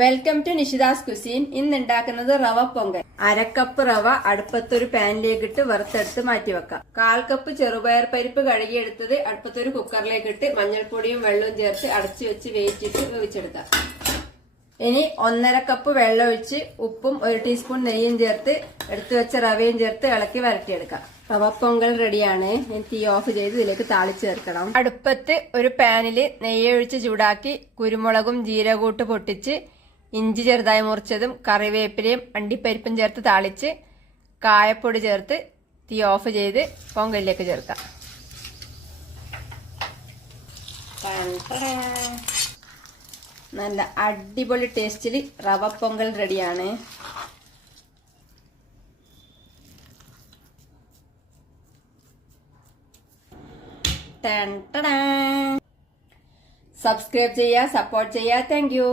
Welcome to നിഷിദാസ് cuisine. ഇന്ന് ഉണ്ടാക്കുന്നത് റവ പൊങ്കൽ. അരക്കപ്പ് റവ അടുപ്പത്തൊരു പാനിലേക്ക് ഇട്ട് വറുത്തെടുത്ത് മാറ്റി വെക്കാം. 1/4 കപ്പ് ചെറുപയർ പരിപ്പ് കഴുകിയെടുത്തത് അടുപ്പത്തൊരു കുക്കറിലേക്ക് ഇട്ട് മഞ്ഞൾപ്പൊടിയും വെള്ളവും ചേർത്ത് അടച്ചു വെച്ച് വേവിച്ചെടുക്കാം. ഇനി 1/2 കപ്പ് വെള്ളം ഒഴിച്ച് ഉപ്പും 1 ടീസ്പൂൺ നെയ്യും ചേർത്ത് എടുത്തു വെച്ച റവയും ചേർത്ത് ഇളക്കി വരട്ടിയെടുക്കാം. റവ പൊങ്കൽ റെഡിയാണ്. തീ ഓഫ് ചെയ്ത് ഇതിലേക്ക് താളിച്ച് ചേർക്കണം. അടുപ്പത്ത് ഒരു പാനിൽ നെയ്യ് ഒഴിച്ച് ചൂടാക്കി കുരുമുളകും ജീരകൂട്ട് പൊട്ടിച്ച് ഇഞ്ചി ചെറുതായി മുറിച്ചതും കറിവേപ്പിലയും അണ്ടിപ്പരിപ്പും ചേർത്ത് താളിച്ച് കായപ്പൊടി ചേർത്ത് തീ ഓഫ് ചെയ്ത് പൊങ്കലിലേക്ക് ചേർക്കാം. നല്ല അടിപൊളി ടേസ്റ്റിൽ റവ പൊങ്കൽ റെഡിയാണ്. സബ്സ്ക്രൈബ് ചെയ്യുക, സപ്പോർട്ട് ചെയ്യുക. Thank you.